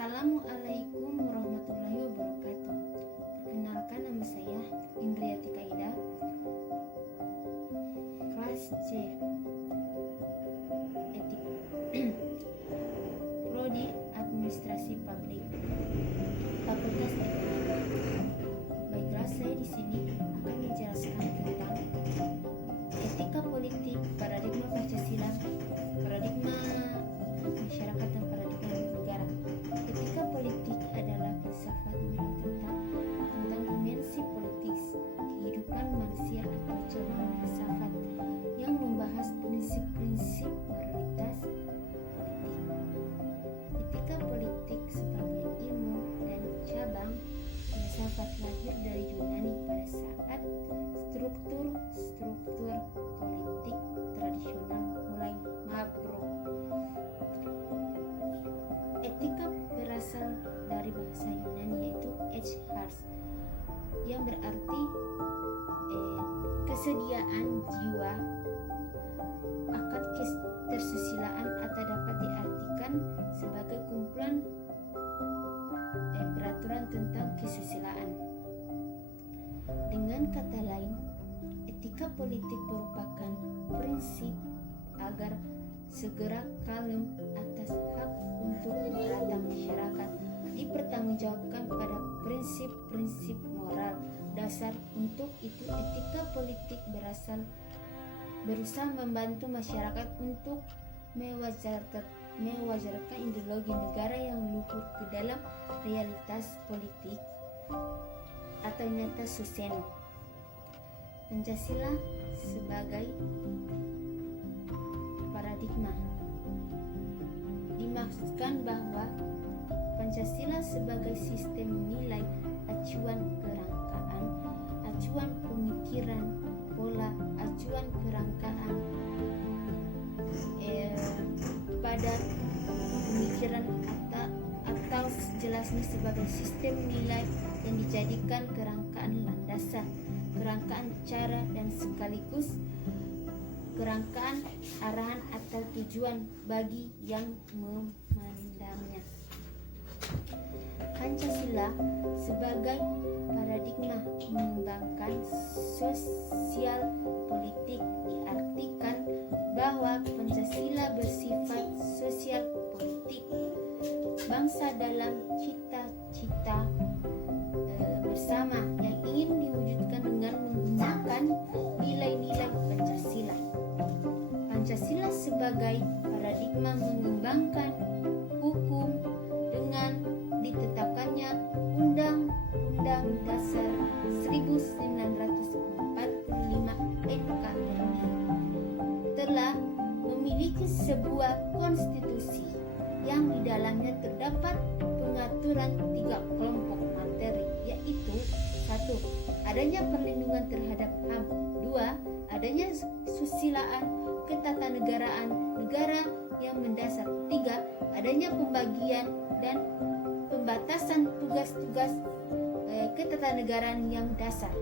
Assalamualaikum warahmatullahi wabarakatuh. Perkenalkan, nama saya Indriati Kaida, kelas C, Etik, Prodi Administrasi Publik, Fakultas Ekonomi. Baiklah, saya di sini akan menjelaskan tentang etika politik, paradigma Pancasila, paradigma masyarakat dan paradigma negara. Etika politik adalah filsafat moral tentang dimensi politik kehidupan manusia atau cabang filsafat yang membahas prinsip-prinsip moralitas politik. Etika politik sebagai ilmu dan cabang filsafat lahir dari Yunani pada saat struktur politik tradisional mulai mabruk. Etika berasal dari bahasa Yunani yaitu ethos yang berarti kesediaan jiwa, akad ketersusilaan, atau dapat diartikan sebagai kumpulan peraturan tentang kesusilaan. Dengan kata lain, etika politik merupakan prinsip agar segera kalem atas hak untuk merata masyarakat dipertanggungjawabkan pada prinsip-prinsip moral dasar. Untuk itu, etika politik berusaha membantu masyarakat untuk mewajarkan ideologi negara yang luhur ke dalam realitas politik atau nata suseno. Pancasila sebagai paradigma. Dimaksudkan bahwa Pancasila sebagai sistem nilai, acuan kerangkaan, acuan pemikiran, pola acuan kerangkaan pada pemikiran atau jelasnya sebagai sistem nilai yang dijadikan kerangkaan landasan, kerangkaan cara, dan sekaligus kerangkaan arahan atau tujuan bagi yang memandangnya. Pancasila sebagai paradigma mengembangkan sosial politik diartikan bahwa Pancasila bersifat sosial politik. Bangsa dalam cita-cita bersama yang ingin diwujudkan dengan menggunakan nilai-nilai Pancasila. Pancasila sebagai paradigma mengembangkan hukum dengan ditetapkannya Undang-Undang Dasar 1945 NKRI telah memiliki sebuah konstitusi yang di dalamnya terdapat pengaturan 3 kelompok materi, yaitu 1. Adanya perlindungan terhadap HAM, 2. Adanya susilaan ketatanegaraan negara yang mendasar, 3. Adanya pembagian dan pembatasan tugas-tugas ketatanegaraan yang dasar.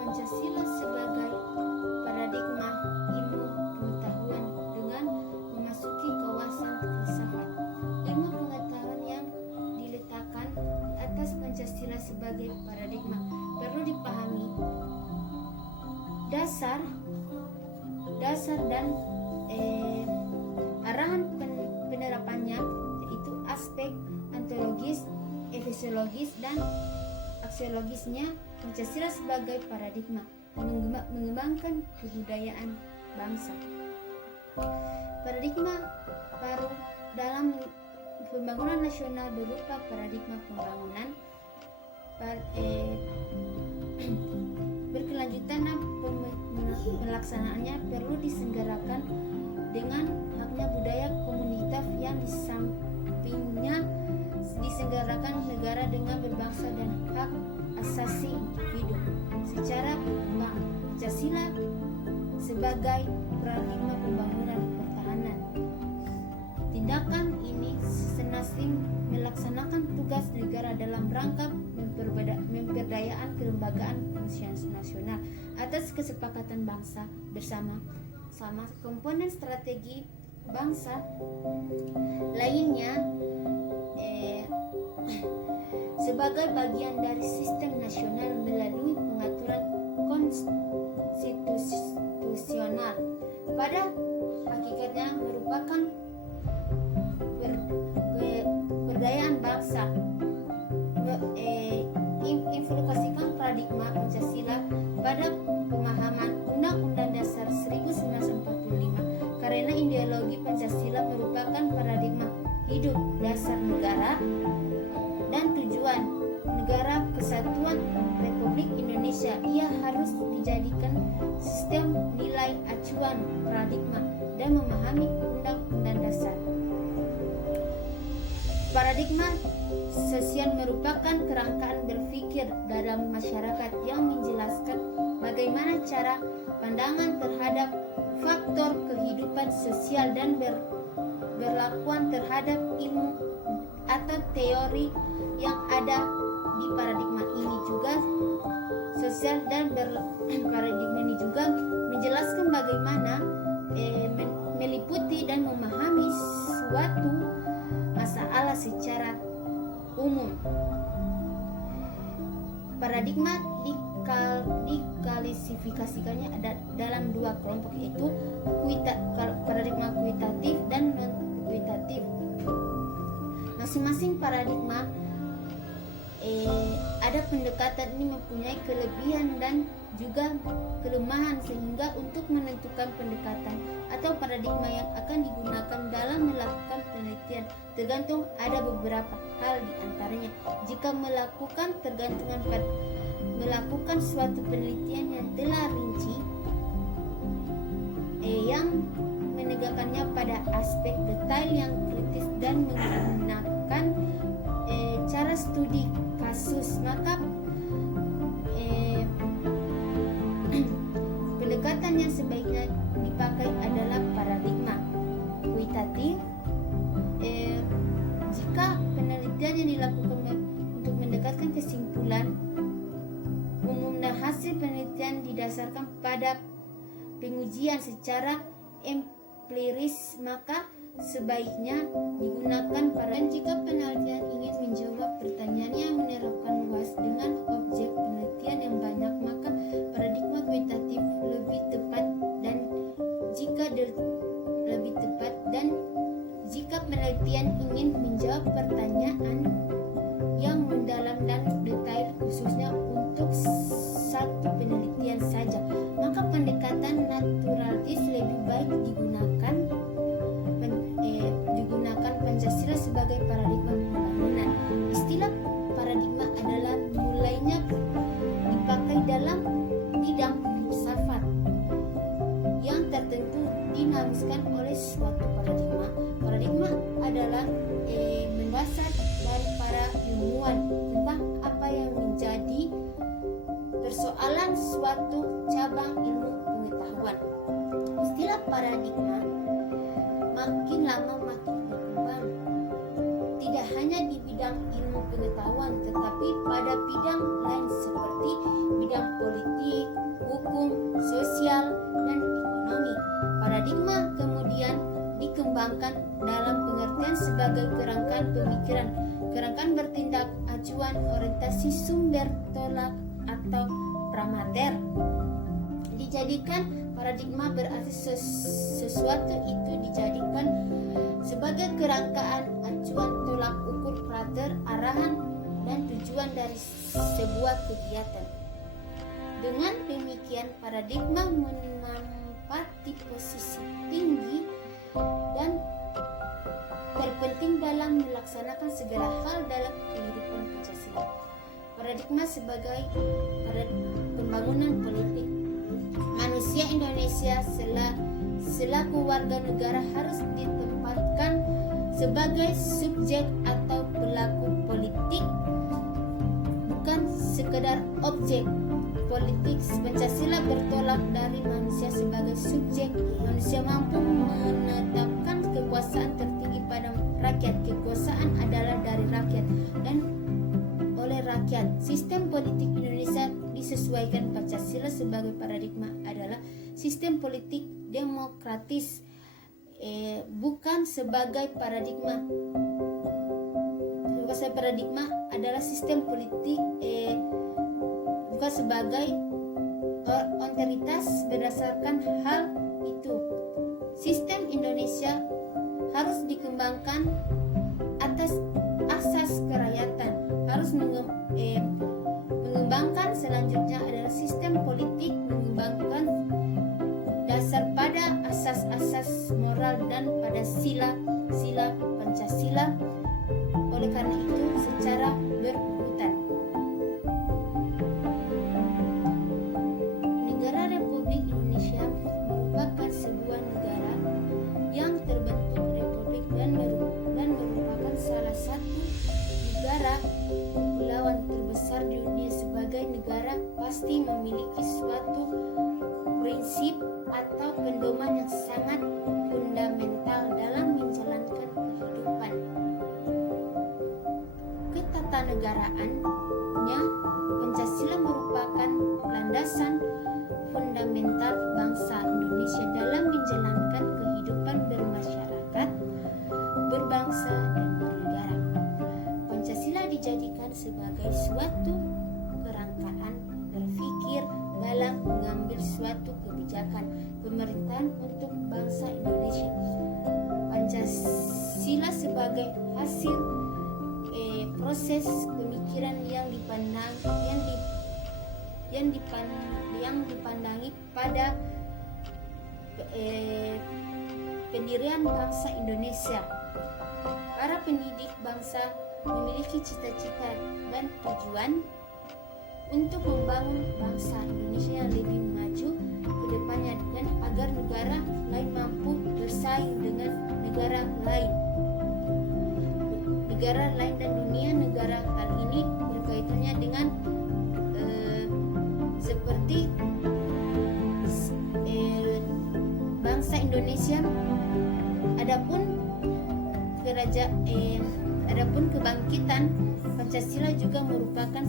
Pancasila sebagai paradigma ilmu pengetahuan dengan memasuki kawasan filsafat. Ilmu pengetahuan yang diletakkan atas Pancasila sebagai paradigma perlu dipahami dasar dan arahan penerapannya, yaitu aspek ontologis, epistemologis, dan aksiologisnya. Pancasila sebagai paradigma mengembangkan kebudayaan bangsa. Paradigma baru dalam pembangunan nasional berupa paradigma pembangunan berkelanjutan dan pelaksanaannya perlu diselenggarakan dengan haknya budaya komunitas yang di sampingnya diselenggarakan negara dengan berbangsa dan hak asasi individu secara berkembang. Pancasila sebagai paradigma pembangunan pertahanan. Tindakan ini senasib melaksanakan tugas negara dalam rangka memperdayaan kelembagaan nasional atas kesepakatan bangsa bersama sama komponen strategi bangsa lainnya sebagai bagian dari sistem nasional melalui pengaturan konstitusional. Pada hakikatnya merupakan perdayaan bangsa. Implikasikan paradigma Pancasila pada pemahaman Undang-Undang Dasar 1945 karena ideologi Pancasila merupakan paradigma hidup dasar negara dan tujuan negara kesatuan Republik Indonesia. Ia harus dijadikan sistem nilai acuan paradigma dan memahami Undang-Undang Dasar. Paradigma sosial merupakan kerangkaan berpikir dalam masyarakat yang menjelaskan bagaimana cara pandangan terhadap faktor kehidupan sosial dan berlakuan terhadap ilmu atau teori yang ada di paradigma ini juga sosial dan paradigma ini juga menjelaskan bagaimana meliputi dan memahami suatu masalah secara umum. Paradigma diklasifikasikannya ada dalam dua kelompok, yaitu paradigma kuitatif dan non kuitatif. Masing-masing paradigma ada pendekatan ini mempunyai kelebihan dan juga kelemahan, sehingga untuk menentukan pendekatan atau paradigma yang akan digunakan dalam melakukan penelitian tergantung ada beberapa hal, di antaranya jika melakukan suatu penelitian yang telah rinci yang menegakkannya pada aspek detail yang kritis dan menggunakan cara studi kasus, maka pendekatan yang sebaiknya dipakai adalah paradigma kuitatif. Jika penelitian yang dilakukan untuk mendekatkan kesimpulan umum dan hasil penelitian didasarkan pada pengujian secara empiris, maka sebaiknya digunakan paradigma. Jika penelitian ingin menjawab pertanyaan yang menerapkan luas dengan objek penelitian yang banyak, maka paradigma kuitatif lebih tepat. Dan jika penelitian ingin menjawab pertanyaan yang mendalam dan detail khususnya untuk satu penelitian saja, maka pendekatan naturalis lebih baik digunakan Pancasila sebagai paradigma pembangunan. Istilah paradigma adalah mulainya dipakai dalam bidang filsafat yang tertentu dinamiskan oleh suatu paradigma. Paradigma adalah mendasar dari para ilmuwan tentang apa yang menjadi persoalan suatu cabang ilmu pengetahuan. Istilah paradigma makin lama makin berkembang, tidak hanya di bidang ilmu pengetahuan, tetapi pada bidang lain seperti bidang politik, hukum, sosial, dan ekonomi. Paradigma kemudian dikembangkan dalam pengertian sebagai kerangkaan pemikiran, kerangkaan bertindak, acuan, orientasi, sumber, tolak, atau pramater. Dijadikan paradigma berarti sesuatu itu dijadikan sebagai kerangkaan, acuan, tolak ukur, prater, arahan, dan tujuan dari sebuah kegiatan. Dengan demikian, paradigma menempati posisi tinggi dan terpenting dalam melaksanakan segala hal dalam kehidupan Pancasila. Paradigma sebagai pembangunan politik. Manusia Indonesia selaku warga negara harus ditempatkan sebagai subjek atau pelaku politik, bukan sekedar objek politik. Pancasila bertolak dari manusia sebagai subjek. Manusia mampu menetapkan kekuasaan tertinggi pada rakyat. Kekuasaan adalah dari rakyat dan oleh rakyat. Sistem politik Indonesia disesuaikan Pancasila sebagai paradigma adalah sistem politik demokratis, bukan sebagai paradigma. Paradigma adalah sistem politik bukan sebagai otoritas berdasarkan hal itu. Sistem Indonesia harus dikembangkan atas asas kerakyatan. Harus mengembangkan selanjutnya adalah sistem politik mengembangkan dasar pada asas-asas moral dan pada sila Pancasila. Oleh karena itu secara berurutan. Negara Republik Indonesia merupakan sebuah negara yang terbentuk republik dan merupakan salah satu negara kepulauan terbesar di dunia. Sebagai negara pasti memiliki suatu prinsip atau pedoman yang sangat fundamental dalam menjalankan kehidupan. Ketanegaraannya, Pancasila merupakan landasan fundamental bangsa Indonesia dalam menjalankan kehidupan bermasyarakat, berbangsa dan bernegara. Pancasila dijadikan sebagai suatu kerangkaan berpikir dalam mengambil suatu kebijakan pemerintahan untuk bangsa Indonesia. Pancasila sebagai hasil proses pemikiran yang dipandangi pada pendirian bangsa Indonesia. Para pendidik bangsa memiliki cita-cita dan tujuan untuk membangun bangsa Indonesia yang lebih maju ke depannya dan agar negara lain mampu bersaing dengan negara lain dan dunia. Negara hal ini berkaitannya dengan seperti bangsa Indonesia. Adapun kebangkitan Pancasila juga merupakan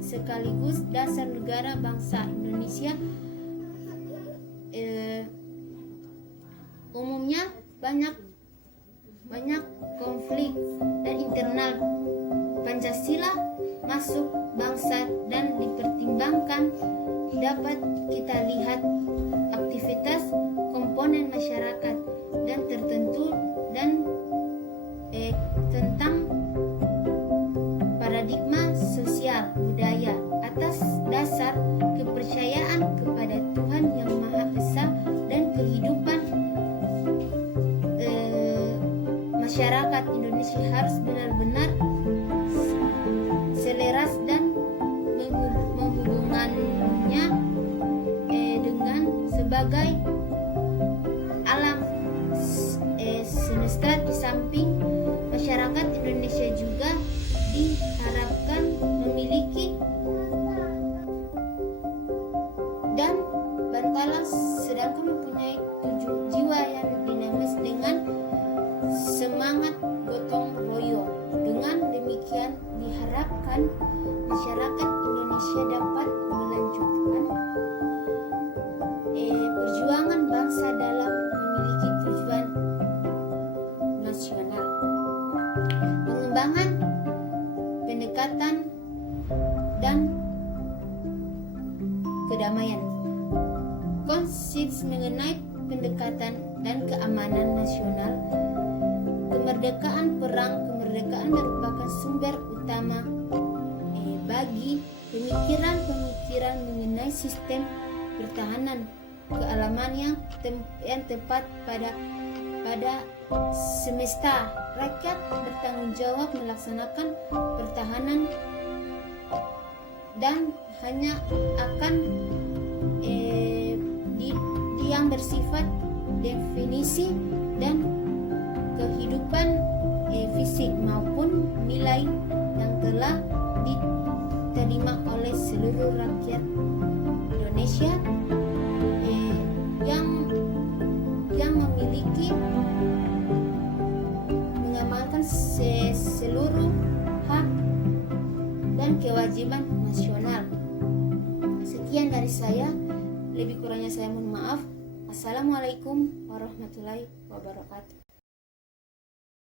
sekaligus dasar negara bangsa Indonesia. Umumnya banyak konflik dan internal Pancasila masuk bangsa dan dipertimbangkan. Dapat kita lihat aktivitas komponen masyarakat dan tertentu dan tentang paradigma sosial budaya atas dasar kepercayaan kepada Tuhan yang Maha Esa dan kehidupan masyarakat Indonesia harus benar-benar selaras dan menghubungannya dengan sebagai alam semesta. Di samping masyarakat Indonesia juga diharapkan memiliki dan bantalan sedangkan mempunyai jiwa yang dinamis dengan semangat gotong royong. Dengan demikian diharapkan masyarakat Indonesia dapat melanjutkan perjuangan bangsa dalam memiliki tujuan nasional. Pengembangan pendekatan dan kedamaian. Konsep mengenai pendekatan dan keamanan nasional. Kemerdekaan kemerdekaan merupakan sumber utama bagi pemikiran mengenai sistem pertahanan kealaman yang tepat pada semesta. Rakyat bertanggung jawab melaksanakan pertahanan dan hanya akan yang bersifat definisi dan kehidupan fisik maupun nilai yang telah diterima oleh seluruh rakyat Indonesia yang memiliki mengamalkan seluruh hak dan kewajiban nasional. Sekian dari saya, lebih kurangnya saya mohon maaf. Assalamualaikum warahmatullahi wabarakatuh.